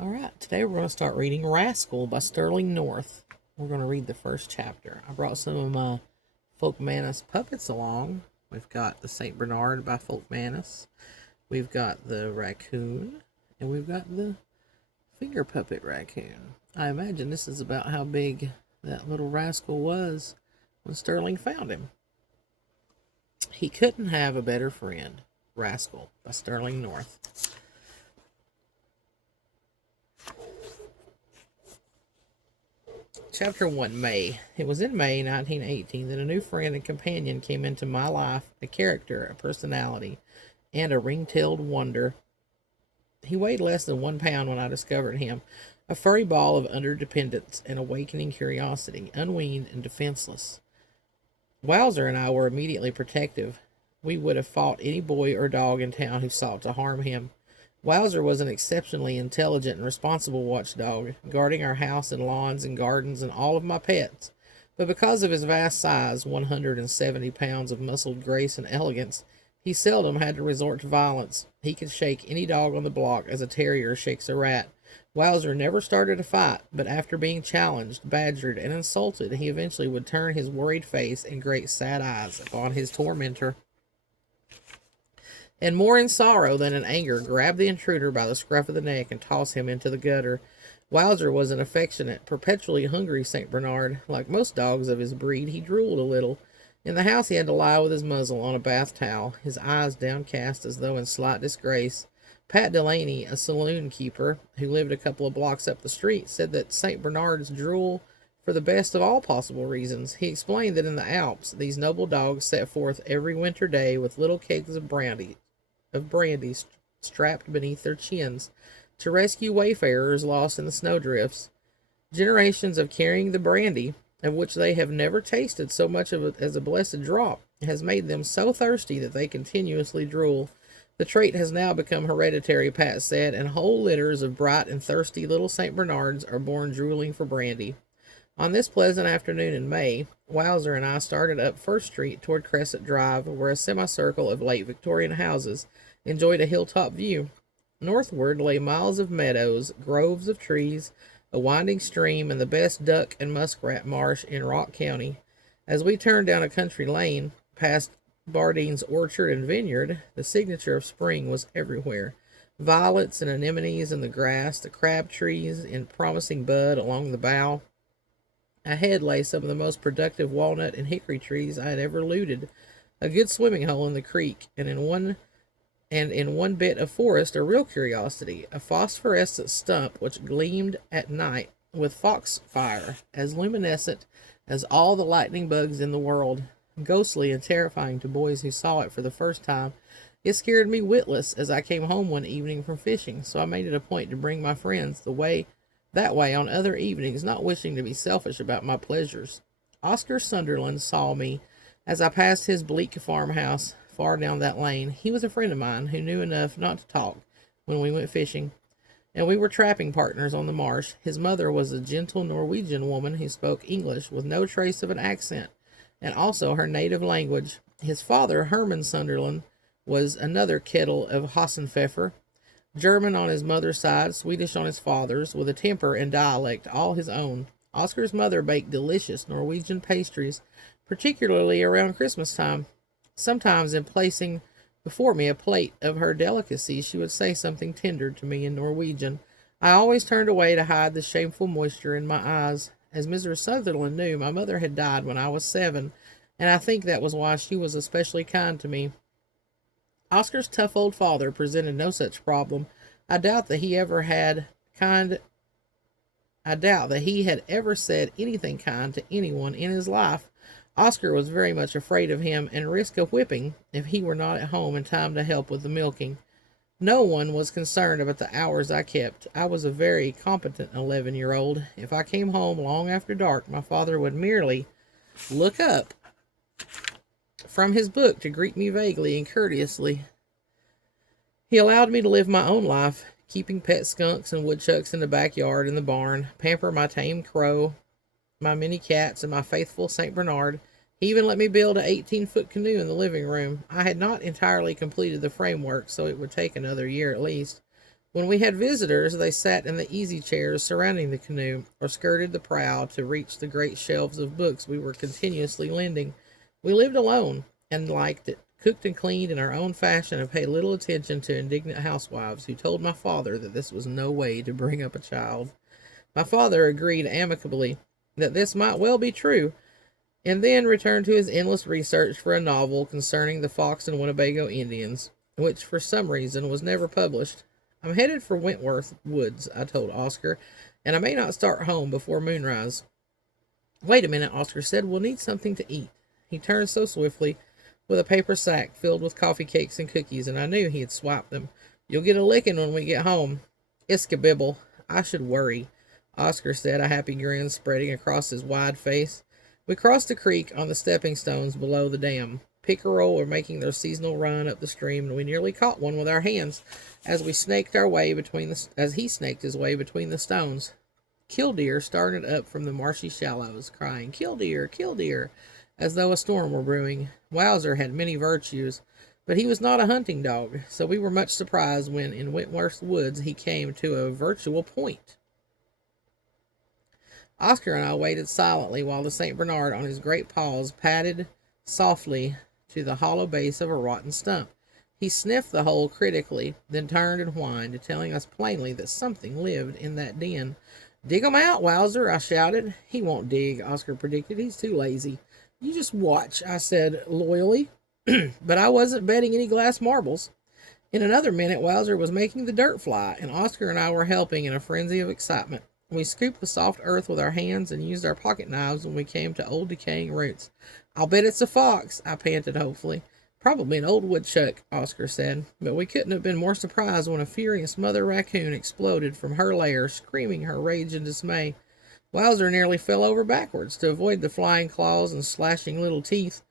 All right, today we're going to start reading Rascal by Sterling North. We're going to read the first chapter. I brought some of my Folkmanis puppets along. We've got the St. Bernard by Folkmanis. We've got the raccoon, and we've got the finger puppet raccoon. I imagine this is about how big that little rascal was when Sterling found him. He couldn't have a better friend. Rascal by Sterling North. Chapter 1, May. It was in May 1918 that a new friend and companion came into my life, a character, a personality, and a ring-tailed wonder. He weighed less than 1 pound when I discovered him, a furry ball of underdependence and awakening curiosity, unweaned and defenseless. Wowzer and I were immediately protective. We would have fought any boy or dog in town who sought to harm him. Wowzer was an exceptionally intelligent and responsible watchdog, guarding our house and lawns and gardens and all of my pets. But because of his vast size, 170 pounds of muscled grace and elegance, he seldom had to resort to violence. He could shake any dog on the block as a terrier shakes a rat. Wowzer never started a fight, but after being challenged, badgered, and insulted, he eventually would turn his worried face and great sad eyes upon his tormentor, and more in sorrow than in anger, grab the intruder by the scruff of the neck and toss him into the gutter. Wowzer was an affectionate, perpetually hungry St. Bernard. Like most dogs of his breed, he drooled a little. In the house he had to lie with his muzzle on a bath towel, his eyes downcast as though in slight disgrace. Pat Delaney, a saloon keeper who lived a couple of blocks up the street, said that St. Bernards drool for the best of all possible reasons. He explained that in the Alps these noble dogs set forth every winter day with little kegs of brandy strapped beneath their chins to rescue wayfarers lost in the snowdrifts. Generations of carrying the brandy, of which they have never tasted so much of it as a blessed drop, has made them so thirsty that they continuously drool. The trait has now become hereditary, Pat said, and whole litters of bright and thirsty little St. Bernards are born drooling for brandy. On this pleasant afternoon in May, Wowzer and I started up First Street toward Crescent Drive, where a semicircle of late Victorian houses enjoyed a hilltop view. Northward lay miles of meadows, groves of trees, a winding stream, and the best duck and muskrat marsh in Rock County. As we turned down a country lane, past Bardine's orchard and vineyard, the signature of spring was everywhere. Violets and anemones in the grass, the crab trees in promising bud along the bough. Ahead lay some of the most productive walnut and hickory trees I had ever looted, a good swimming hole in the creek, and in one bit of forest a real curiosity, a phosphorescent stump which gleamed at night with foxfire, as luminescent as all the lightning bugs in the world. Ghostly and terrifying to boys who saw it for the first time, it scared me witless as I came home one evening from fishing, so I made it a point to bring my friends that way on other evenings, not wishing to be selfish about my pleasures. Oscar Sunderland saw me as I passed his bleak farmhouse far down that lane. He was a friend of mine who knew enough not to talk when we went fishing, and we were trapping partners on the marsh. His mother was a gentle Norwegian woman who spoke English with no trace of an accent, and also her native language. His father, Herman Sunderland, was another kettle of Hassenpfeffer, German on his mother's side, Swedish on his father's, with a temper and dialect all his own. Oscar's mother baked delicious Norwegian pastries, particularly around Christmas time. Sometimes, in placing before me a plate of her delicacies, she would say something tender to me in Norwegian. I always turned away to hide the shameful moisture in my eyes. As Mrs. Sutherland knew, my mother had died when I was 7, and I think that was why she was especially kind to me. Oscar's tough old father presented no such problem. I doubt that he ever had kind I doubt that he had ever said anything kind to anyone in his life. Oscar was very much afraid of him and risked a whipping if he were not at home in time to help with the milking. No one was concerned about the hours I kept. I was a very competent 11-year-old. If I came home long after dark, my father would merely look up from his book to greet me vaguely and courteously. He allowed me to live my own life, keeping pet skunks and woodchucks in the backyard and the barn, pamper my tame crow, my many cats, and my faithful St. Bernard. He even let me build an 18-foot canoe in the living room. I had not entirely completed the framework, so it would take another year at least. When we had visitors, they sat in the easy chairs surrounding the canoe, or skirted the prow to reach the great shelves of books we were continuously lending. We lived alone, and liked it, cooked and cleaned in our own fashion, and paid little attention to indignant housewives who told my father that this was no way to bring up a child. My father agreed amicably that this might well be true, and then returned to his endless research for a novel concerning the Fox and Winnebago Indians, which for some reason was never published. I'm headed for Wentworth Woods, I told Oscar, and I may not start home before moonrise. Wait a minute, Oscar said. We'll need something to eat. He turned so swiftly, with a paper sack filled with coffee cakes and cookies, and I knew he had swiped them. You'll get a licking when we get home. Iskabibble. I should worry, Oscar said, a happy grin spreading across his wide face. We crossed the creek on the stepping stones below the dam. Pickerel were making their seasonal run up the stream, and we nearly caught one with our hands as he snaked his way between the stones. Killdeer started up from the marshy shallows, crying, "Killdeer, killdeer," as though a storm were brewing. Wowzer had many virtues, but he was not a hunting dog, so we were much surprised when in Wentworth Woods he came to a virtual point. Oscar and I waited silently while the St. Bernard on his great paws padded softly to the hollow base of a rotten stump. He sniffed the hole critically, then turned and whined, telling us plainly that something lived in that den. "Dig 'em out, Wowzer," I shouted. "He won't dig," Oscar predicted. "He's too lazy." "You just watch," I said loyally. But I wasn't betting any glass marbles. In another minute, Wowzer was making the dirt fly, and Oscar and I were helping in a frenzy of excitement. We scooped the soft earth with our hands and used our pocket knives when we came to old decaying roots. "I'll bet it's a fox," I panted hopefully. "Probably an old woodchuck," Oscar said, but we couldn't have been more surprised when a furious mother raccoon exploded from her lair, screaming her rage and dismay. Wowzer nearly fell over backwards to avoid the flying claws and slashing little teeth.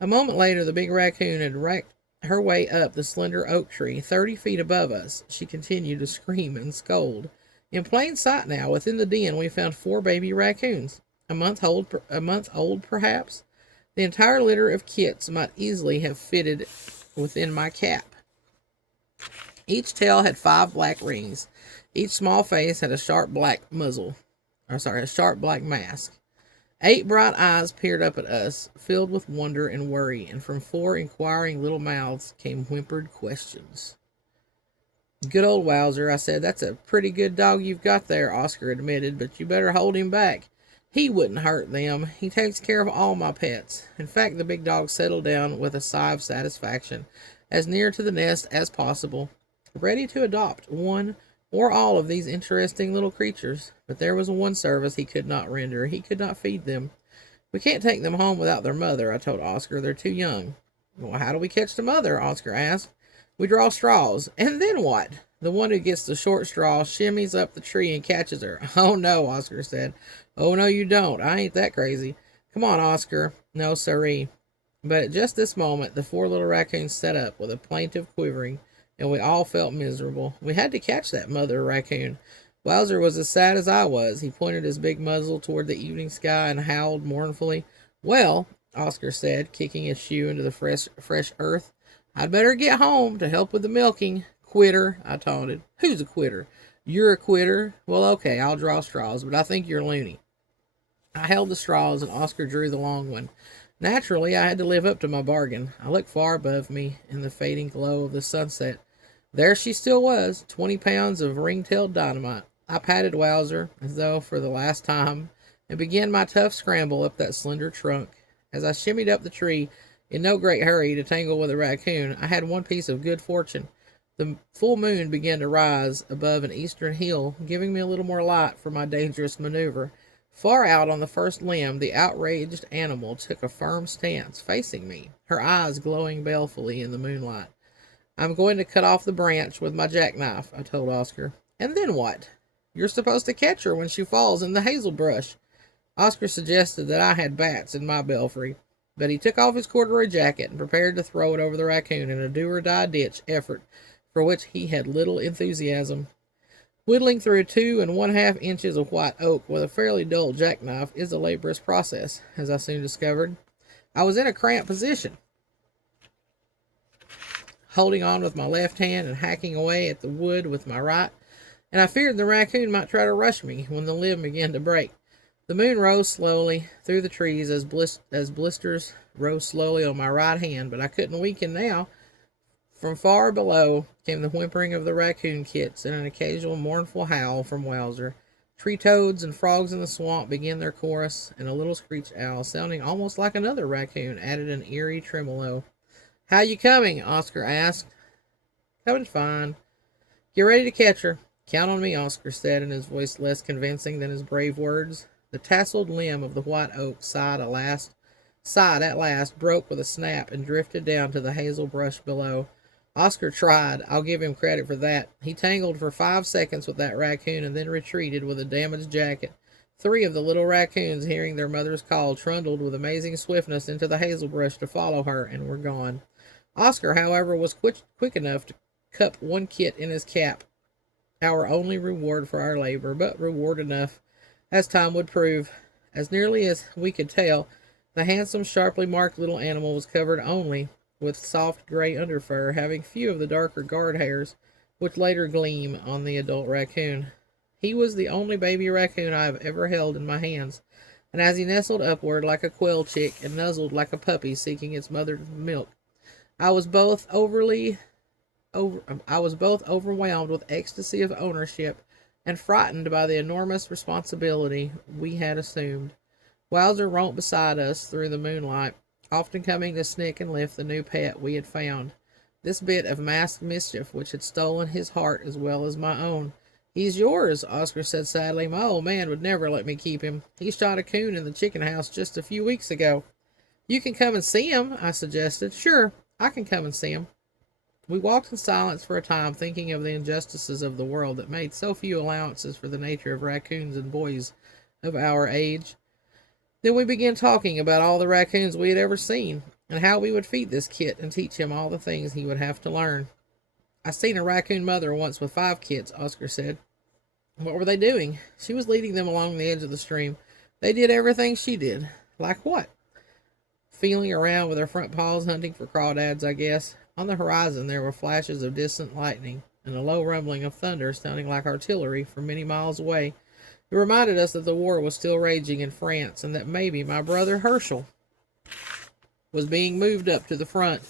A moment later, the big raccoon had racked her way up the slender oak tree 30 feet above us. She continued to scream and scold. In plain sight now, within the den, we found 4 baby raccoons, a month old perhaps. The entire litter of kits might easily have fitted within my cap. Each tail had 5 black rings. Each small face had a sharp black mask. 8 bright eyes peered up at us, filled with wonder and worry, and from 4 inquiring little mouths came whimpered questions. "Good old Wowzer," I said. "That's a pretty good dog you've got there," Oscar admitted, "but you better hold him back. He wouldn't hurt them. He takes care of all my pets." In fact, the big dog settled down with a sigh of satisfaction, as near to the nest as possible, ready to adopt one or all of these interesting little creatures. But there was one service he could not render. He could not feed them. "We can't take them home without their mother," I told Oscar. "They're too young." "Well, how do we catch the mother?" Oscar asked. "We draw straws." "And then what?" "The one who gets the short straw shimmies up the tree and catches her." "Oh, no," Oscar said. "Oh, no, you don't. I ain't that crazy. Come on, Oscar." "No, siree." But at just this moment, the 4 little raccoons set up with a plaintive quivering, and we all felt miserable. We had to catch that mother raccoon. Wowzer was as sad as I was. He pointed his big muzzle toward the evening sky and howled mournfully. "Well," Oscar said, kicking his shoe into the fresh earth, "I'd better get home to help with the milking." "Quitter," I taunted. "Who's a quitter?" "You're a quitter." "Well, okay, I'll draw straws, but I think you're loony." I held the straws, and Oscar drew the long one. Naturally, I had to live up to my bargain. I looked far above me in the fading glow of the sunset. There she still was, 20 pounds of ring-tailed dynamite. I patted Wowzer, as though for the last time, and began my tough scramble up that slender trunk. As I shimmied up the tree, in no great hurry to tangle with a raccoon, I had one piece of good fortune. The full moon began to rise above an eastern hill, giving me a little more light for my dangerous maneuver. Far out on the first limb, the outraged animal took a firm stance, facing me, her eyes glowing balefully in the moonlight. "I'm going to cut off the branch with my jackknife," I told Oscar. "And then what?" "You're supposed to catch her when she falls in the hazel brush." Oscar suggested that I had bats in my belfry, but he took off his corduroy jacket and prepared to throw it over the raccoon in a do-or-die ditch effort for which he had little enthusiasm. Whittling through 2½ inches of white oak with a fairly dull jackknife is a laborious process, as I soon discovered. I was in a cramped position, holding on with my left hand and hacking away at the wood with my right, and I feared the raccoon might try to rush me when the limb began to break. The moon rose slowly through the trees as blisters rose slowly on my right hand, but I couldn't weaken now. From far below came the whimpering of the raccoon kits and an occasional mournful howl from Wowzer. Tree toads and frogs in the swamp began their chorus, and a little screech owl, sounding almost like another raccoon, added an eerie tremolo. "How you coming?" Oscar asked. "Coming fine. Get ready to catch her." "Count on me," Oscar said, in his voice less convincing than his brave words. The tasseled limb of the white oak sighed at last, broke with a snap, and drifted down to the hazel brush below. Oscar tried. I'll give him credit for that. He tangled for 5 seconds with that raccoon and then retreated with a damaged jacket. 3 of the little raccoons, hearing their mother's call, trundled with amazing swiftness into the hazel brush to follow her, and were gone. Oscar, however, was quick enough to cup one kit in his cap, our only reward for our labor, but reward enough, as time would prove. As nearly as we could tell, the handsome, sharply marked little animal was covered only with soft gray underfur, having few of the darker guard hairs which later gleam on the adult raccoon. He was the only baby raccoon I have ever held in my hands, and as he nestled upward like a quail chick and nuzzled like a puppy seeking its mother's milk, I was both overwhelmed with ecstasy of ownership and frightened by the enormous responsibility we had assumed. Wowzer romped beside us through the moonlight, often coming to snick and lift the new pet we had found. This bit of masked mischief which had stolen his heart as well as my own. "He's yours," Oscar said sadly. "My old man would never let me keep him. He shot a coon in the chicken house just a few weeks ago." "You can come and see him," I suggested. "Sure, I can come and see him." We walked in silence for a time, thinking of the injustices of the world that made so few allowances for the nature of raccoons and boys of our age. Then we began talking about all the raccoons we had ever seen, and how we would feed this kit and teach him all the things he would have to learn. "I seen a raccoon mother once with 5 kits," Oscar said. "What were they doing?" "She was leading them along the edge of the stream. They did everything she did." "Like what?" "Feeling around with their front paws, hunting for crawdads, I guess." On the horizon there were flashes of distant lightning, and a low rumbling of thunder sounding like artillery from many miles away. It reminded us that the war was still raging in France, and that maybe my brother Herschel was being moved up to the front.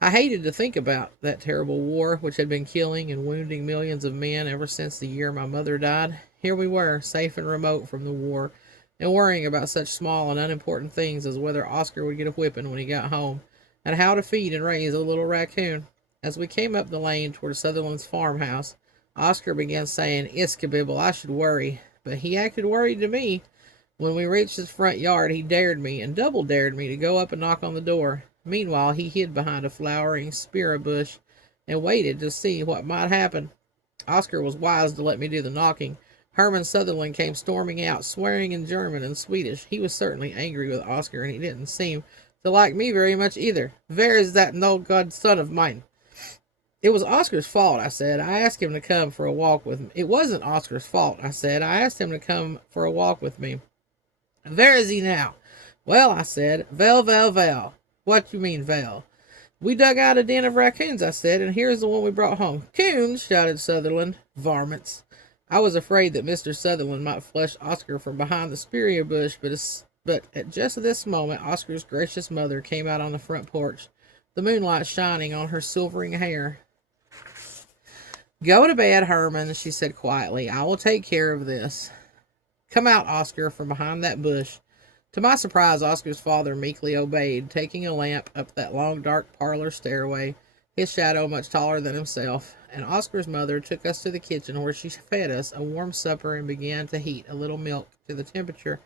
I hated to think about that terrible war which had been killing and wounding millions of men ever since the year my mother died. Here we were, safe and remote from the war, and worrying about such small and unimportant things as whether Oscar would get a whipping when he got home, and how to feed and raise a little raccoon. As we came up the lane toward Sutherland's farmhouse, Oscar began saying, "Iskabibble, I should worry." But he acted worried to me. When we reached his front yard, he dared me, and double dared me, to go up and knock on the door. Meanwhile, he hid behind a flowering spira bush, and waited to see what might happen. Oscar was wise to let me do the knocking. Herman Sutherland came storming out, swearing in German and Swedish. He was certainly angry with Oscar, and he didn't seem to like me very much either. "Where is that no good son of mine?" "It was Oscar's fault," I said. "I asked him to come for a walk with me." "It wasn't Oscar's fault," I said. "I asked him to come for a walk with me." "Where is he now?" "Well," I said, "Well. "What you mean, well?" "We dug out a den of raccoons," I said, "and here's the one we brought home." "Coons!" shouted Sutherland. "Varmints!" I was afraid that Mr. Sutherland might flush Oscar from behind the spirea bush, but at just this moment Oscar's gracious mother came out on the front porch, the moonlight shining on her silvering hair. "Go to bed, Herman," she said quietly. "I will take care of this. Come out, Oscar, from behind that bush." To my surprise, Oscar's father meekly obeyed, taking a lamp up that long dark parlor stairway, his shadow much taller than himself, and Oscar's mother took us to the kitchen, where she fed us a warm supper and began to heat a little milk to the temperature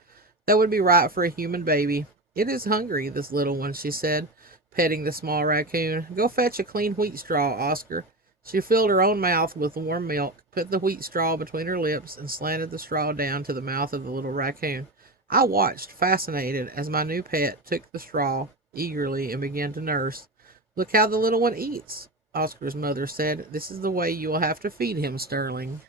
that would be right for a human baby. "It is hungry, this little one," she said, petting the small raccoon. "Go fetch a clean wheat straw, Oscar." She filled her own mouth with the warm milk, put the wheat straw between her lips, and slanted the straw down to the mouth of the little raccoon. I watched, fascinated, as my new pet took the straw eagerly and began to nurse. "Look how the little one eats," Oscar's mother said. "This is the way you will have to feed him, Sterling."